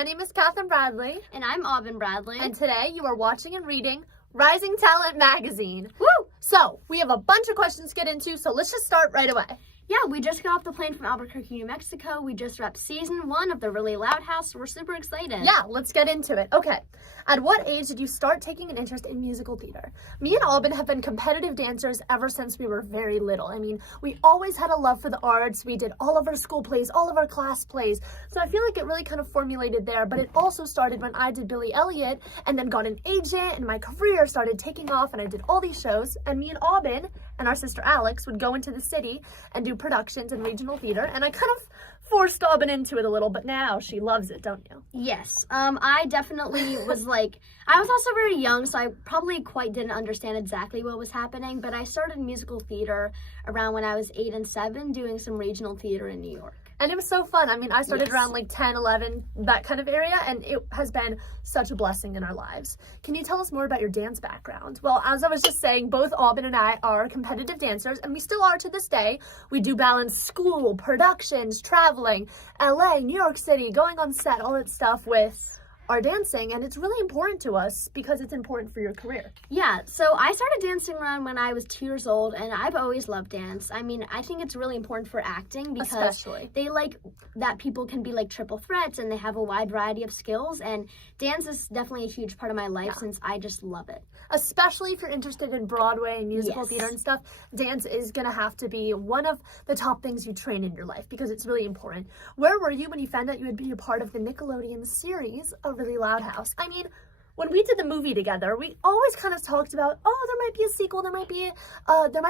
My name is Catherine Bradley. And I'm Aubin Bradley. And today you are watching and reading Rising Talent Magazine. Woo! So, we have a bunch of questions to get into, so let's just start right away. Yeah, we just got off the plane from Albuquerque, New Mexico. We just wrapped season 1 of The Really Loud House, so we're super excited. Yeah, let's get into it. Okay, at what age did you start taking an interest in musical theater? Me and Aubin have been competitive dancers ever since we were very little. I mean, we always had a love for the arts. We did all of our school plays, all of our class plays. So I feel like it really kind of formulated there, but it also started when I did Billy Elliot and then got an agent and my career started taking off and I did all these shows, and me and Aubin and our sister Alex would go into the city and do productions in regional theater, and I kind of forced Aubin into it a little, but now she loves it, don't you? Yes, I definitely was I was also very young, so I probably quite didn't understand exactly what was happening, but I started musical theater around when I was 8 and 7, doing some regional theater in New York. And it was so fun. I mean, I started Yes. around 10, 11, that kind of area, and it has been such a blessing in our lives. Can you tell us more about your dance background? Well, as I was just saying, both Aubin and I are competitive dancers, and we still are to this day. We do balance school, productions, traveling, LA, New York City, going on set, all that stuff with our dancing, and it's really important to us because it's important for your career. Yeah, so I started dancing around when I was 2 years old, and I've always loved dance. I mean, I think it's really important for acting because Especially. they like that people can be triple threats and they have a wide variety of skills, and dance is definitely a huge part of my life since I just love it. Especially if you're interested in Broadway and musical theater and stuff, dance is going to have to be one of the top things you train in your life because it's really important. Where were you when you found out you would be a part of the Nickelodeon series, A Really Loud House? I mean, when we did the movie together, we always kind of talked about, oh, there might be a sequel, there might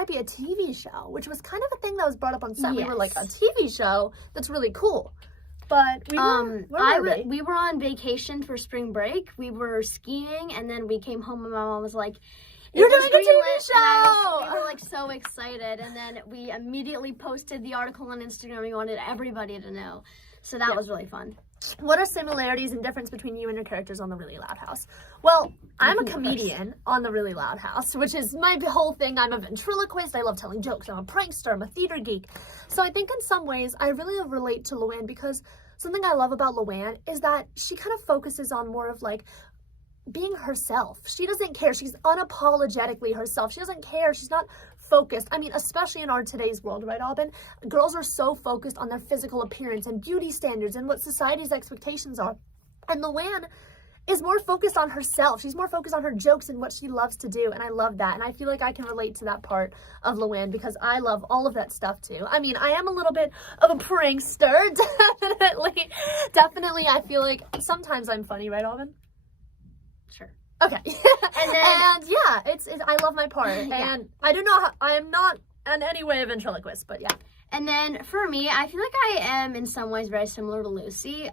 be a TV show, which was kind of a thing that was brought up on set. Yes. We were like, a TV show? That's really cool. But we were, we were on vacation for spring break. We were skiing, and then we came home, and my mom was like, "You're doing a TV show!" We were so excited, and then we immediately posted the article on Instagram. We wanted everybody to know, so that was really fun. What are similarities and difference between you and your characters on The Really Loud House? Well, I'm a comedian on The Really Loud House, which is my whole thing. I'm a ventriloquist. I love telling jokes. I'm a prankster. I'm a theater geek. So I think in some ways I really relate to Luann because something I love about Luann is that she kind of focuses on more of being herself. She doesn't care. She's unapologetically herself. She doesn't care. She's not focused. I mean, especially in our today's world, right, Aubin? Girls are so focused on their physical appearance and beauty standards and what society's expectations are. And Luann is more focused on herself. She's more focused on her jokes and what she loves to do, and I love that. And I feel like I can relate to that part of Luann because I love all of that stuff too. I mean, I am a little bit of a prankster, definitely. I feel like sometimes I'm funny, right, Aubin? Sure. Okay. And yeah, it's I love my part. And I do not, I am not in any way a ventriloquist, but yeah. And then for me, I feel like I am in some ways very similar to Lucy.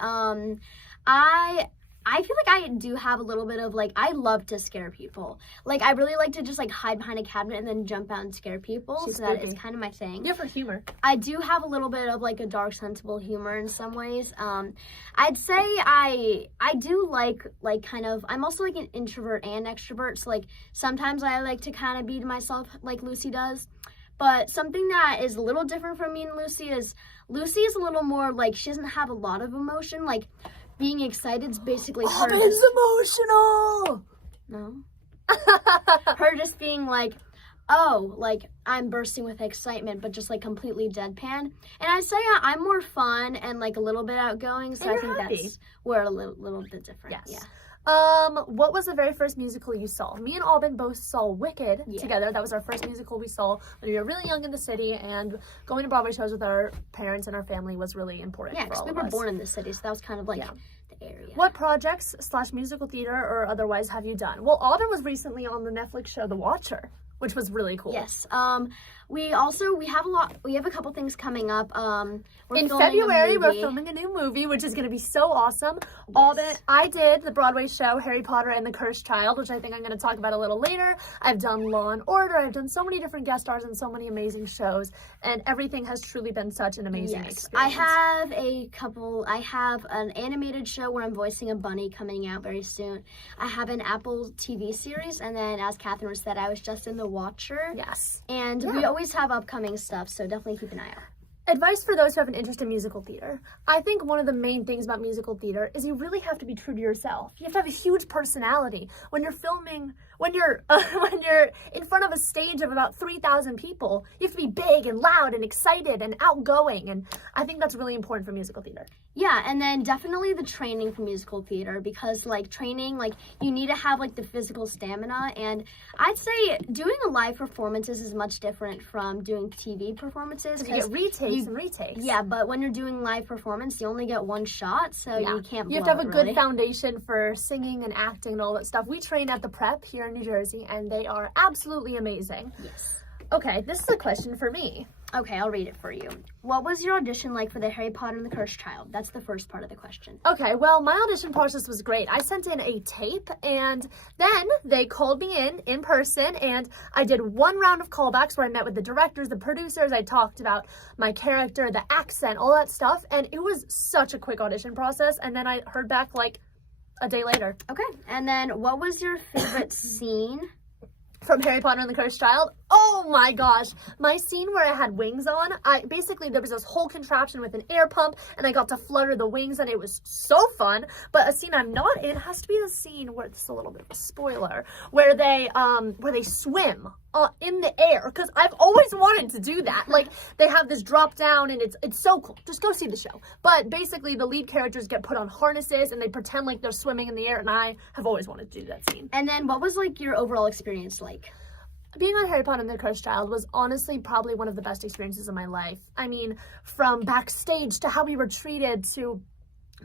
I feel like I do have a little bit of I love to scare people. I really like to just hide behind a cabinet and then jump out and scare people. So that is kind of my thing. Yeah, for humor. I do have a little bit of a dark, sensible humor in some ways. I'd say I do I'm also an introvert and extrovert. So sometimes I like to kind of be to myself like Lucy does. But something that is a little different from me and Lucy is a little more she doesn't have a lot of emotion. Being excited is basically her. Aubin's emotional! No. Her just being I'm bursting with excitement, but just completely deadpan. And I'd say I'm more fun and a little bit outgoing, so I think that's where a little bit different. Yes. Yeah. What was the very first musical you saw? Me and Aubin both saw Wicked together. That was our first musical we saw when we were really young in the city, and going to Broadway shows with our parents and our family was really important for all of us. Yeah, because we were born in the city, so that was kind of the area. What projects / musical theater or otherwise have you done? Well, Aubin was recently on the Netflix show The Watcher, which was really cool. Yes. We have a couple things coming up. In February, we're filming a new movie, which is going to be so awesome. Yes. I did the Broadway show Harry Potter and the Cursed Child, which I think I'm going to talk about a little later. I've done Law and Order. I've done so many different guest stars and so many amazing shows, and everything has truly been such an amazing experience. I have an animated show where I'm voicing a bunny coming out very soon. I have an Apple TV series, and then as Catherine said, I was just in The Watcher. Yes. And we always have upcoming stuff, so definitely keep an eye out. Advice for those who have an interest in musical theater. I think one of the main things about musical theater is you really have to be true to yourself. You have to have a huge personality. When you're filming, when you're in front of a stage of about 3,000 people, you have to be big and loud and excited and outgoing. And I think that's really important for musical theater. Yeah, and then definitely the training for musical theater, because like training, like you need to have like the physical stamina, and I'd say doing a live performances is much different from doing TV performances. You get retakes and retakes. Yeah, but when you're doing live performance, you only get one shot, so you can't. You have to have a good foundation for singing and acting and all that stuff. We train at the Prep here in New Jersey, and they are absolutely amazing. Yes. Okay, this is a question for me. Okay, I'll read it for you. What was your audition like for the Harry Potter and the Cursed Child? That's the first part of the question. Okay, well, my audition process was great. I sent in a tape, and then they called me in person, and I did one round of callbacks where I met with the directors, the producers. I talked about my character, the accent, all that stuff, and it was such a quick audition process, and then I heard back like a day later. Okay, and then what was your favorite scene from Harry Potter and the Cursed Child? Oh my gosh. My scene where I had wings on, there was this whole contraption with an air pump, and I got to flutter the wings, and it was so fun. But a scene I'm not in has to be the scene where, it's a little bit of a spoiler, where they swim in the air, because I've always wanted to do that. Like, they have this drop down, and it's so cool. Just go see the show. But basically, the lead characters get put on harnesses, and they pretend like they're swimming in the air, and I have always wanted to do that scene. And then what was like your overall experience like? Being on Harry Potter and the Cursed Child was honestly probably one of the best experiences of my life. I mean, from backstage to how we were treated to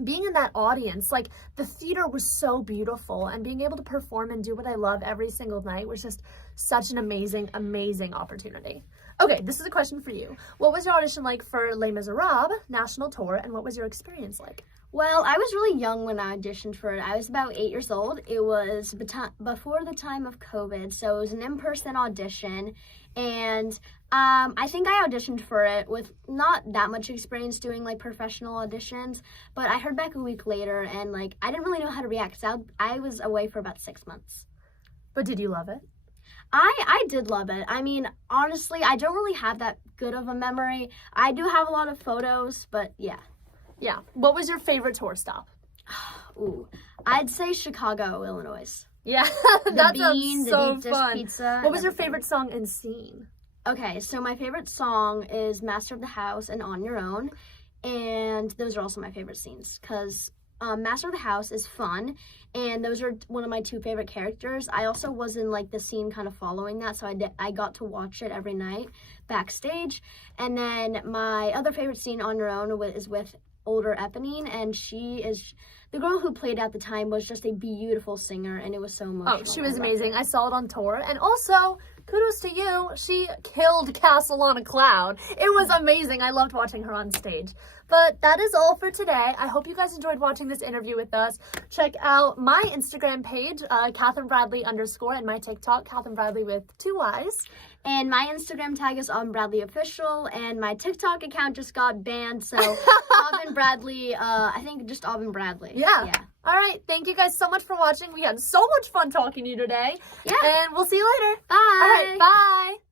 being in that audience, like the theater was so beautiful, and being able to perform and do what I love every single night was just such an amazing, amazing opportunity. Okay, this is a question for you. What was your audition like for Les Misérables national tour, and what was your experience like? Well, I was really young when I auditioned for it. I was about 8 years old. It was before the time of COVID, so it was an in-person audition, and I think I auditioned for it with not that much experience doing like professional auditions, but I heard back a week later, and like I didn't really know how to react because I was away for about 6 months. But did you love it? I did love it. I mean, honestly, I don't really have that good of a memory. I do have a lot of photos, but yeah. Yeah. What was your favorite tour stop? Ooh, I'd say Chicago, Illinois. Yeah, that sounds so fun. Pizza. What was your favorite song and scene? Okay, so my favorite song is Master of the House and On Your Own, and those are also my favorite scenes because Master of the House is fun, and those are one of my two favorite characters. I also was in like the scene kind of following that, so I got to watch it every night backstage. And then my other favorite scene, On Your Own, is with older Eponine, and she is the girl who played at the time was just a beautiful singer, and it was so emotional. Oh, she was amazing. I saw it on tour, and also kudos to you. She killed Castle on a Cloud. It was amazing. I loved watching her on stage. But that is all for today. I hope you guys enjoyed watching this interview with us. Check out my Instagram page, Catherine Bradley _, and my TikTok, Catherine Bradley with 2 Y's. And my Instagram tag is Aubin Bradley Official, and my TikTok account just got banned, so Aubin Bradley, I think just Aubin Bradley. Yeah. All right. Thank you guys so much for watching. We had so much fun talking to you today. Yeah. And we'll see you later. Bye. All right. Bye.